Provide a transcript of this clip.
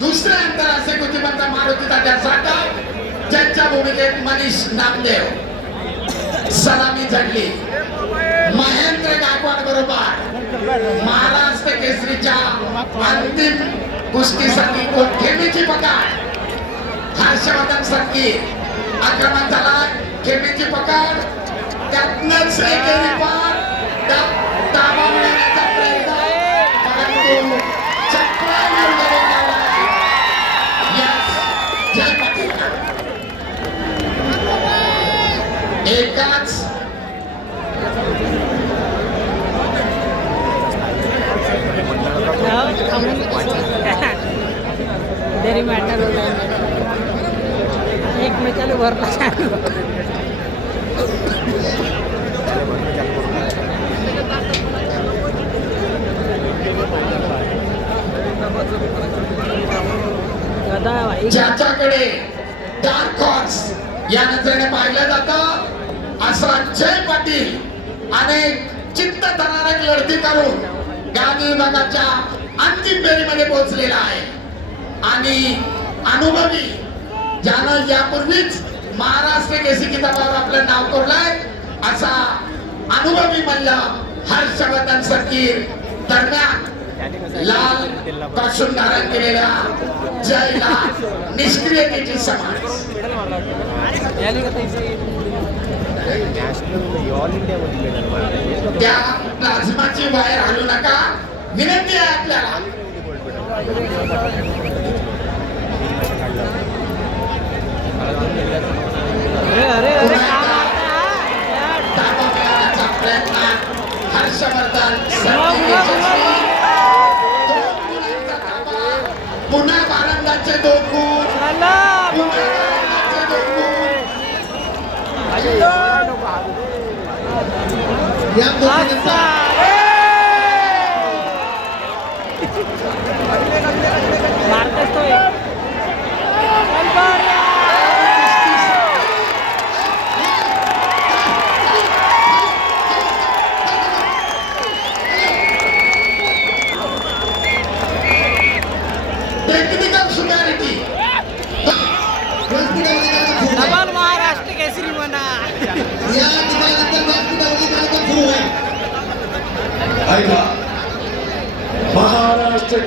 दुसऱ्या आंतरराष्ट्रीय कुस्तीपटू मारुती तात्या साठव ज्यांच्या भूमिकेत मनीष नामदेव सलामी झडली. महेंद्र गायकवाड बरोबर महाराष्ट्र केसरीच्या अंतिम कुस्तीसाठी खेमीची पकड. हर्षवर्धन संगीत आक्रमण झाला. खेमीची पकड त्यातनच एकेरी पार दाबा मिळवण्याचा प्रयत्न परंतु चक्रावर गेलेला आहे. यस जय पाटील. एकाच देरी मॅटर हो जाए एक में चालू भरला ज्याच्याकडे डार्क हॉर्स या नजरेने पाहिलं जातं असा जय पाटील अनेक चित्त धनारक लढती करून गांधी विभागाच्या अंतिम फेरीमध्ये पोहोचलेला आहे. आणि अनुभवी ज्यानं यापूर्वीच महाराष्ट्र केसरी किताबावर आपलं नाव कोरलंय असा अनुभवी मल्ल हर्षवर्धन सकीर दरम्यान लाल कॉस्ट्यूम धारण केलेल्या जयला निष्क्रियतेची समाज. त्या प्लाझ्माची वायर हलू नका विनंती आहे आपल्याला. हर्षवर्धन पुन्हा बारंगाचे 2 गुण. मारतेस तो टेक्निकल सुपॅरिटी डबल महाराष्ट्र केसरी म्हणा. या ठिकाणी महाराष्ट्र